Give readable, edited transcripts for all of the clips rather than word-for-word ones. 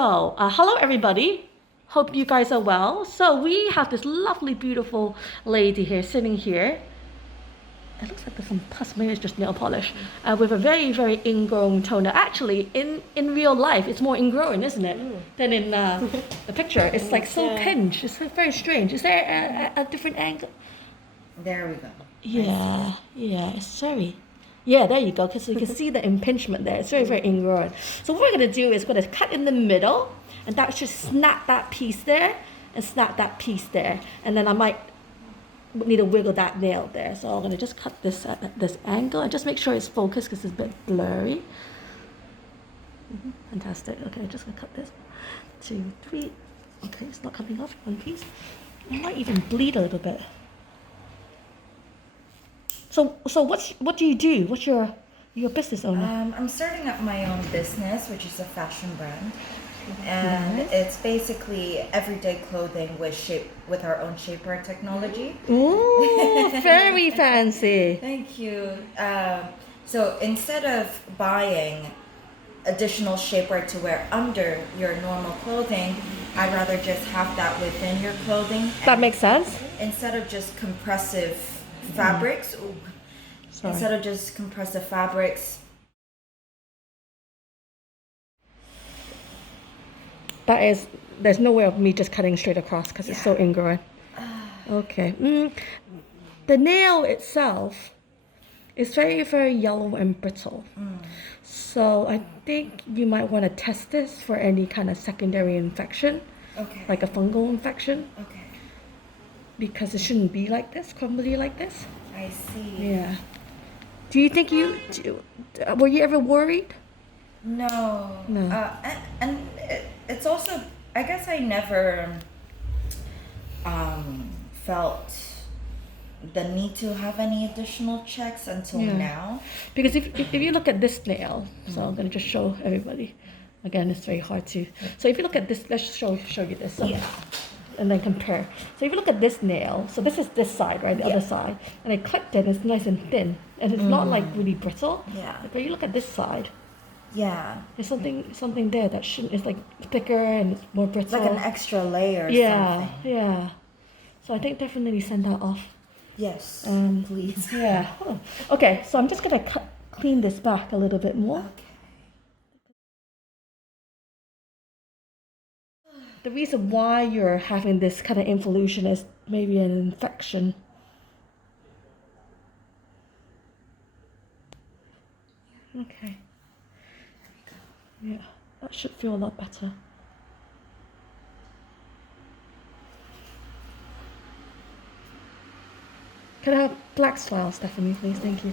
So, hello everybody. Hope you guys are well. So we have this lovely, beautiful lady here, sitting here. It looks like there's some pus, maybe it's just nail polish, with a very, very ingrown toenail. Actually, in real life, it's more ingrown, isn't it, than in the picture. It's like so pinched. It's very strange. Is there a different angle? There we go. Yeah, yeah, it's very... Yeah, there you go, because you can see the impingement there. It's very, very ingrown. So what we're going to do is going to cut in the middle, and that should snap that piece there, and snap that piece there. And then I might need to wiggle that nail there. So I'm going to just cut this at this angle, and just make sure it's focused, because it's a bit blurry. Fantastic. Okay, just going to cut this. 2, 3. Okay, it's not coming off. One piece. I might even bleed a little bit. So what do you do? What's your business owner? I'm starting up my own business, which is a fashion brand, and it's basically everyday clothing with our own shapewear technology. Ooh, very fancy. Thank you. So instead of buying additional shapewear to wear under your normal clothing, I'd rather just have that within your clothing. That makes sense. Instead of just compressive fabrics. Instead of just compressive fabrics. There's no way of me just cutting straight across because it's so ingrown. Okay. The nail itself is very, very yellow and brittle. So I think you might want to test this for any kind of secondary infection. Okay. Like a fungal infection. Okay. Because it shouldn't be like this, crumbly like this. I see. Yeah. Do you think were you ever worried? No. No. And it's also, I guess I never felt the need to have any additional checks until now. Because if you look at this nail, so I'm going to just show everybody. Again, it's very hard to. So if you look at this, let's show you this. So, and then compare. So if you look at this nail, so this is this side, right? The other side. And I clipped it, it's nice and thin. And it's not like really brittle. Yeah. But you look at this side. Yeah. There's something there that shouldn't, it's like thicker and it's more brittle. Like an extra layer or something. something. Yeah. So I think definitely send that off. Yes, please. Yeah. Okay, so I'm just going to clean this back a little bit more. Okay. The reason why you're having this kind of involution is maybe an infection. Okay. Yeah, that should feel a lot better. Can I have black style, Stephanie, please? Thank you.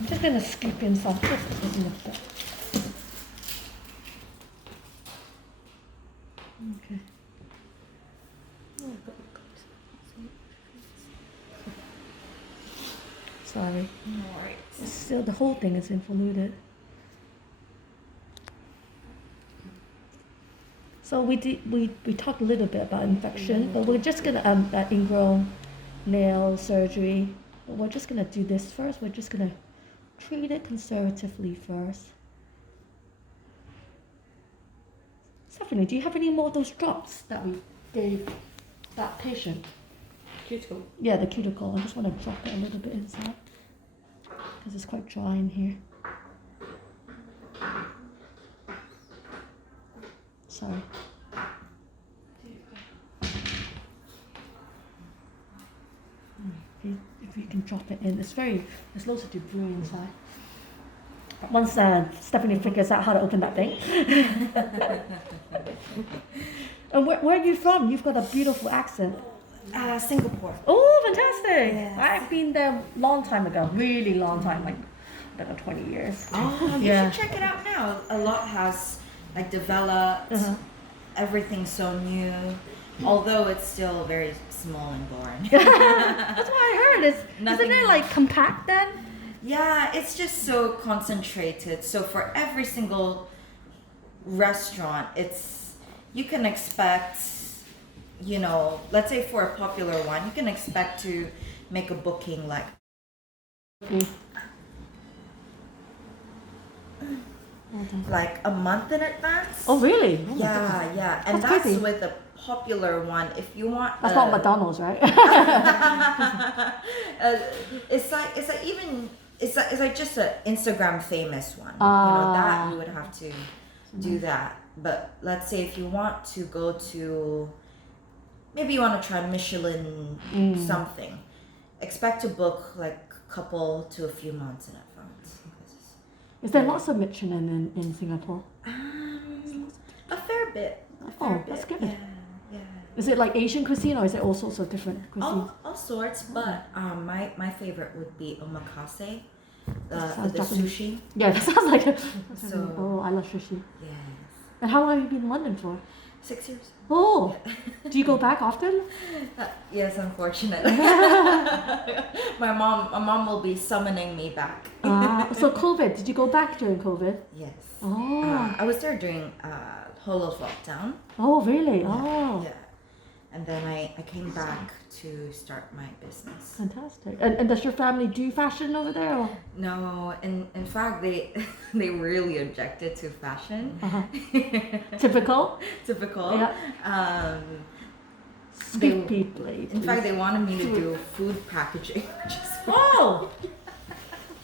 I'm just going to scoop in some. Just a little bit. Okay. Sorry. No worries. It's still, the whole thing is involuted. So we talked a little bit about infection, but we're just gonna ingrown nail surgery. But we're just gonna do this first. We're just gonna treat it conservatively first. Stephanie, do you have any more of those drops that we gave that patient? Cuticle? Yeah, the cuticle. I just want to drop it a little bit inside because it's quite dry in here. Sorry. If you can drop it in, there's loads of debris inside. But once Stephanie figures out how to open that thing. And where are you from? You've got a beautiful accent. Singapore. Oh, fantastic! Yes. I've been there a long time ago, really long time, like I don't know, 20 years. Oh, you should check it out now. A lot has like developed. Everything's so new, although it's still very small and boring. That's what I heard. Isn't it like compact then? Yeah, it's just so concentrated. So for every single restaurant, you can expect, let's say for a popular one, you can expect to make a booking like like a month in advance. Oh, really? Oh my goodness. Yeah, and That's that's crazy. with the popular one. If you want, That's not McDonald's, right? it's like it's like just an Instagram famous one. That you would have to do that. But let's say if you want to go to, maybe you want to try Michelin something, expect to book like a couple to a few months in advance. Is there lots of Michelin in Singapore? A fair bit. That's good. Yeah. Is it like Asian cuisine or is it all sorts of different cuisines? All sorts, but my favorite would be omakase, Sounds the Japanese. sushi. Yeah, that sounds like a... So- Oh, I love sushi. Yes. And how long have you been in London for? 6 years. Oh, do you go back often? Yes, unfortunately. my mom will be summoning me back. So COVID, did you go back during COVID? Yes. Oh, I was there during whole of lockdown. oh really? Oh, Yeah. And then I came back to start my business. fantastic. And does your family do fashion over there? Or? No, in fact they really objected to fashion. Typical? Typical. Yeah. They- Speak deeply. In fact, they wanted me to do food packaging. Oh!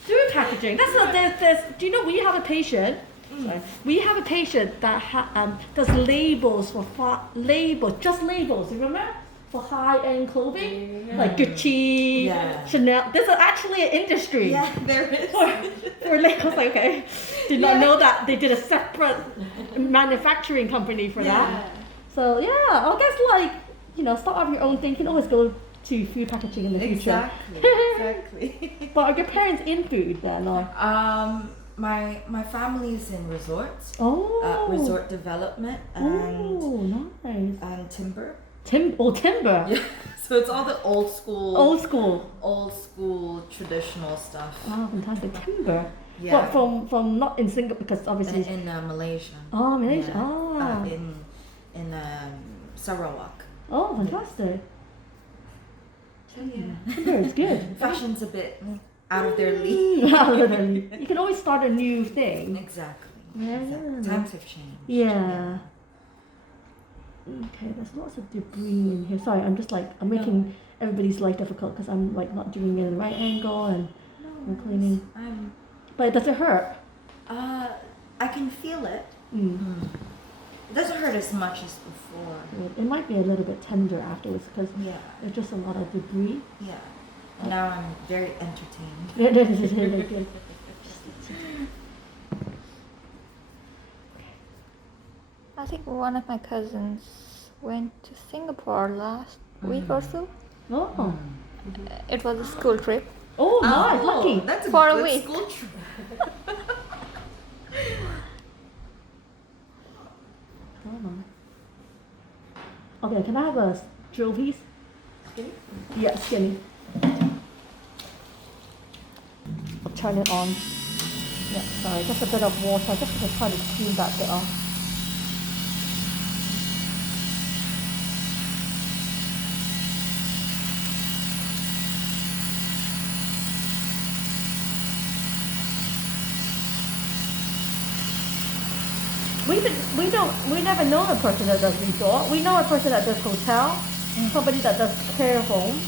Food packaging. That's not, there's, do you know we have a patient? Sorry. We have a patient that does labels for just labels. You remember? For high-end clothing, like Gucci, Yeah. Chanel. There's actually an industry Yeah, there is. for labels. Okay, did not know that they did a separate manufacturing company for that. So yeah, I guess start off your own thing. You can always go to food packaging in the future. Exactly. But are your parents in food then, or? My family is in resorts, Oh. resort development, and Oh, nice. timber. Timber. Yeah. So it's all the old school, Old school. traditional stuff. Oh, fantastic. Timber. Yeah. What, from not in Singapore, because obviously. In Malaysia. Oh, Malaysia. Yeah. Ah. In Sarawak. Oh, fantastic. So yeah. Timber is good. Fashion's a bit out of their league. You can always start a new thing. Exactly. Yeah. Times have changed. Yeah. Okay, there's lots of debris in here. Sorry, I'm making everybody's life difficult because I'm not doing it in the right angle and I'm cleaning. But does it hurt? I can feel it. It doesn't hurt as much as before. It might be a little bit tender afterwards because Yeah. there's just a lot of debris. Yeah. Now I'm very entertained. This is really good. I think one of my cousins went to Singapore last week or so. Oh. It was a school trip. Oh, nice, lucky. That's a For a good week. school trip. Okay, can I have a drill piece? Skinny? Yeah, skinny. I'll turn it on. Yeah, sorry, just a bit of water. Just to try to clean that bit off. We never know a person that does resort. We know a person that does hotel, somebody that does care home,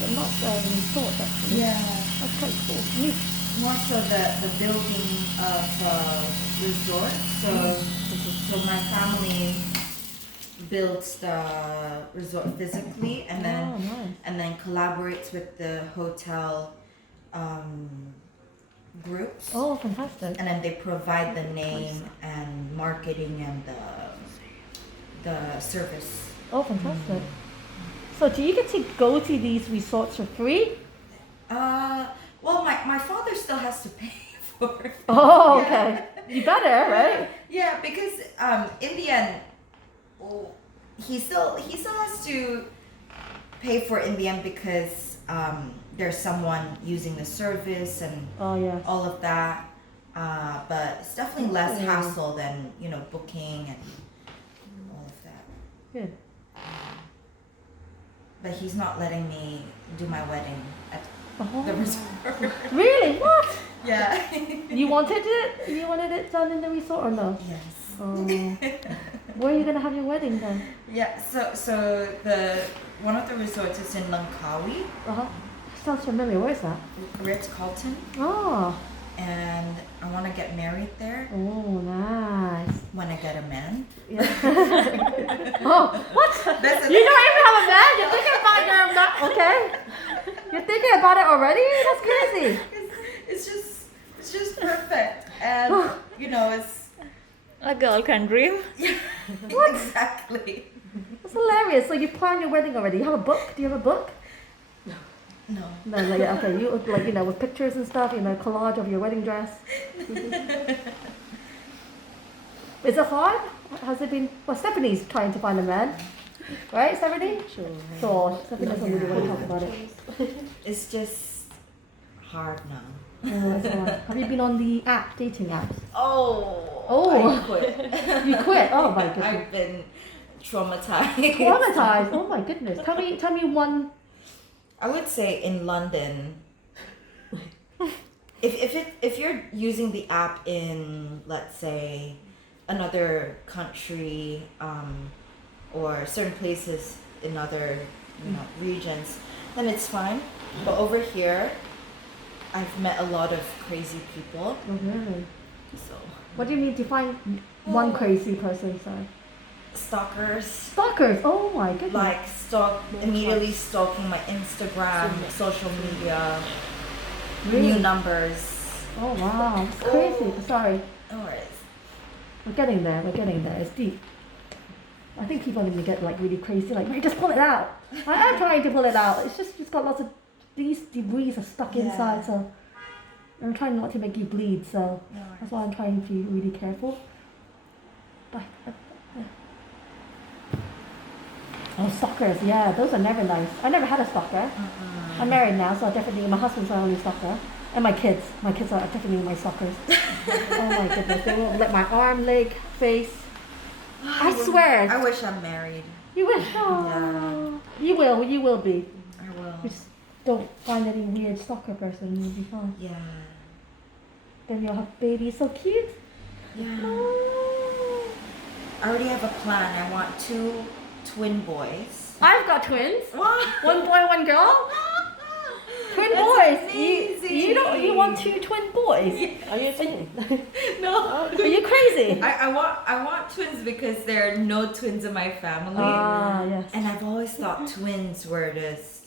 but not resort actually. Yeah. That's quite cool. Neat. More so the building of resort. So my family builds the resort physically and then Oh, nice. and then collaborates with the hotel groups. Oh, fantastic. And then they provide the name and marketing and the service. Oh, fantastic. So do you get to go to these resorts for free? Well, my father still has to pay for it. Oh, Yeah. okay. You better, right? Yeah, because in the end, he still has to pay for it in the end because there's someone using the service and Oh, yeah. all of that. But it's definitely less hassle than booking and all of that. Good. But he's not letting me do my wedding Oh. the resort. Really? What? Yeah. You wanted it? You wanted it done in the resort or no? Yes. Oh. Where are you gonna have your wedding then? Yeah. So the one of the resorts is in Langkawi, Uh-huh. Sounds familiar. Where is that? Ritz Carlton, Oh. and I want to get married there Oh, nice. when I get a man. Yeah. Oh, what? That's You don't even have a man? You're thinking about your man? Okay. You're thinking about it already? That's crazy. It's just perfect, and you know it's A girl can dream. What? exactly. That's hilarious. So you plan your wedding already. You have a book? Do you have a book? No. No, like, okay, you like, you know, with pictures and stuff, you know, collage of your wedding dress. Is it hard? Has it been, well, Stephanie's trying to find a man, right, Stephanie? Sure. So, Stephanie doesn't really want to talk about it. It's just hard now. Oh, it's hard. Have you been on the dating apps? Oh. I quit. You quit? Oh my goodness. I've been traumatized. Traumatized? Oh my goodness. Tell me one. I would say in London, if you're using the app in, let's say, another country, or certain places in other regions, then it's fine. But over here, I've met a lot of crazy people. Oh, really? So What do you mean to find one crazy person? Sorry. stalkers, Stalkers. Oh my goodness. like immediately stalking my Instagram, social media, Really? new numbers. Oh wow, it's crazy. Oh. Sorry. No worries. We're getting there. We're getting there. It's deep. I think people are going to get like really crazy. Like, "Mate, just pull it out." I am trying to pull it out. It's got lots of these debris are stuck inside. Yeah. So I'm trying not to make you bleed. So No that's worries. why I'm trying to be really careful. But, oh, stalkers. Yeah, those are never nice. I never had a stalker. I'm married now, so definitely my husband's my only stalker. And my kids. My kids are definitely my stalkers. Oh my goodness. They won't let my arm, leg, face. I swear. I wish I'm married. You will. Oh. You will be. I will. You just don't find any weird stalker person, you'll be fine. Yeah. Then you'll have babies so cute. Yeah. Oh. I already have a plan. I want 2 twin boys. I've got twins. What? One boy, one girl. Twin That's boys. amazing. You want 2 twin boys? Yeah. Are you kidding? No. Are you crazy? I want twins because there are no twins in my family. Ah, yes. And I've always thought twins were just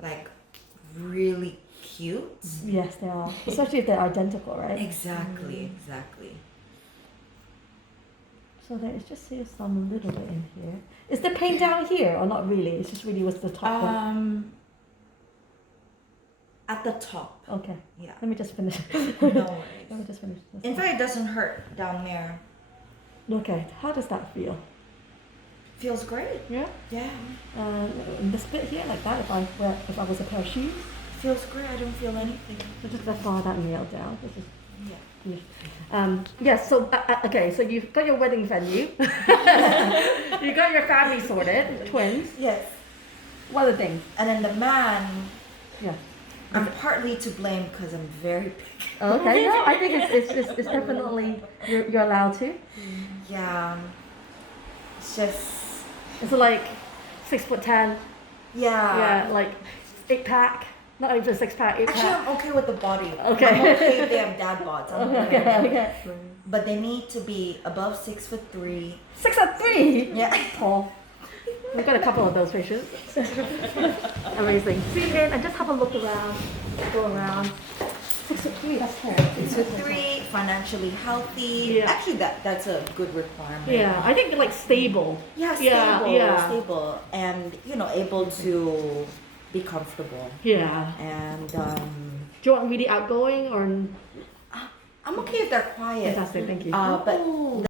like really cute. Yes, they are. Especially if they're identical, right? Exactly, exactly. So there is just some little bit in here. Is the pain down here or not really? It's just really was the top one. At the top. Okay. Yeah. Let me just finish. No Let me worries. just finish this. In fact, it doesn't hurt down there. Okay. How does that feel? Feels great. Yeah. Yeah. This bit here, like that. If I was a pair of shoes, Feels great. I don't feel anything. so just draw that nail down. This is. Yeah. Yes. So okay. So you've got your wedding venue. You got your family sorted. Twins. Yes. What other things? And then the man, Yeah. I'm partly to blame because I'm very picky. Okay. No, I think it's definitely you're allowed to. Yeah. It's just. It's like 6'10". Yeah. Yeah, like 8-pack. Not even 6-pack, 8-pack. Actually, I'm okay with the body. Okay. I'm okay if they have dad bods. I'm okay. Okay. But they need to be above 6'3". 6'3". Yeah. Tall. We've got a couple of those patients. Amazing. Zoom in and just have a look around. Go around. 6'3", that's tall. 6'3", financially healthy. Yeah. Actually, that's a good requirement. Yeah, I think like stable. Yeah, stable. Yeah. Stable. And, able to be comfortable. Yeah. And, Do you want really outgoing or? I'm okay if they're quiet. Fantastic, thank you. But Ooh.